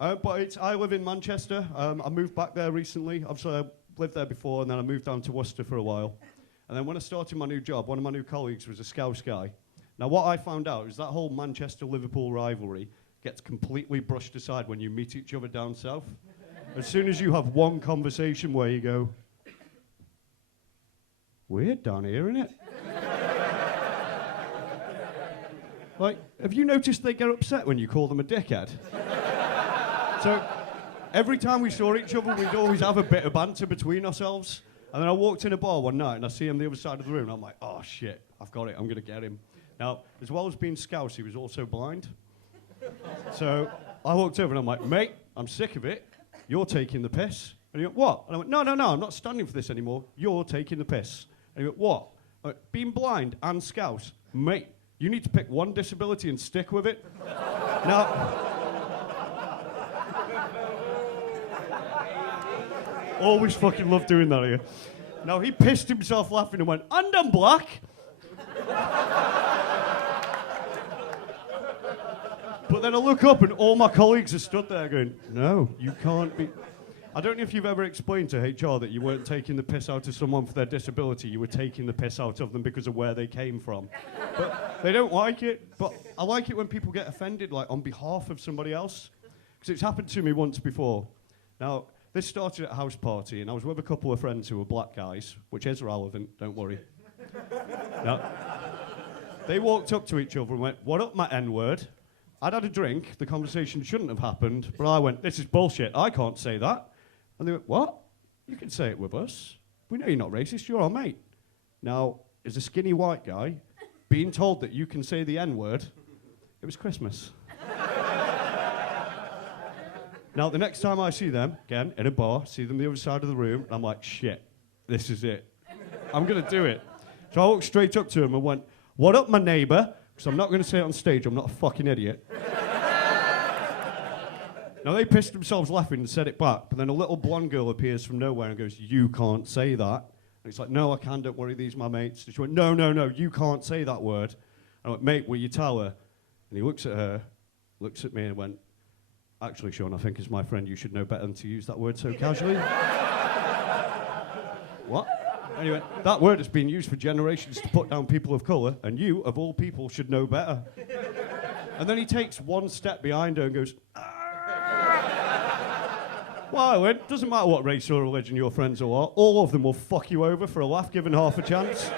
I live in Manchester. I moved back there recently. Obviously, I lived there before, and then I moved down to Worcester for a while. And then when I started my new job, one of my new colleagues was a Scouse guy. Now, what I found out is that whole Manchester-Liverpool rivalry gets completely brushed aside when you meet each other down south. As soon as you have one conversation where you go, weird down here, innit? Like, have you noticed they get upset when you call them a dickhead? So, every time we saw each other, we'd always have a bit of banter between ourselves. And then I walked in a bar one night and I see him the other side of the room, and I'm like, oh shit, I've got it, I'm gonna get him. Now, as well as being Scouse, he was also blind. So, I walked over and I'm like, mate, I'm sick of it. You're taking the piss. And he went, what? And I went, no, I'm not standing for this anymore. You're taking the piss. And he went, what? I went, being blind and Scouse, mate, you need to pick one disability and stick with it. Now, always fucking love doing that here. Now, he pissed himself laughing and went, and I'm black. But then I look up and all my colleagues are stood there going, no, you can't be. I don't know if you've ever explained to HR that you weren't taking the piss out of someone for their disability, you were taking the piss out of them because of where they came from. But they don't like it, but I like it when people get offended, like, on behalf of somebody else. Because it's happened to me once before. Now, this started at a house party, and I was with a couple of friends who were black guys, which is relevant, don't worry. Now, they walked up to each other and went, what up, my N-word? I'd had a drink, the conversation shouldn't have happened, but I went, this is bullshit, I can't say that. And they went, what? You can say it with us. We know you're not racist, you're our mate. Now, as a skinny white guy, being told that you can say the N-word, it was Christmas. Now, the next time I see them, again, in a bar, see them the other side of the room, I'm like, shit, this is it. I'm gonna do it. So I walked straight up to him and went, what up, my neighbour? Because I'm not gonna say it on stage, I'm not a fucking idiot. Now, they pissed themselves laughing and said it back, but then a little blonde girl appears from nowhere and goes, you can't say that. And he's like, no, I can, don't worry, these are my mates. And she went, no, you can't say that word. And I went, mate, will you tell her? And he looks at her, looks at me and went, actually, Sean, I think as my friend, you should know better than to use that word so casually. What? Anyway, that word has been used for generations to put down people of colour, and you, of all people, should know better. And then he takes one step behind her and goes, well, it doesn't matter what race or religion your friends are, all of them will fuck you over for a laugh given half a chance.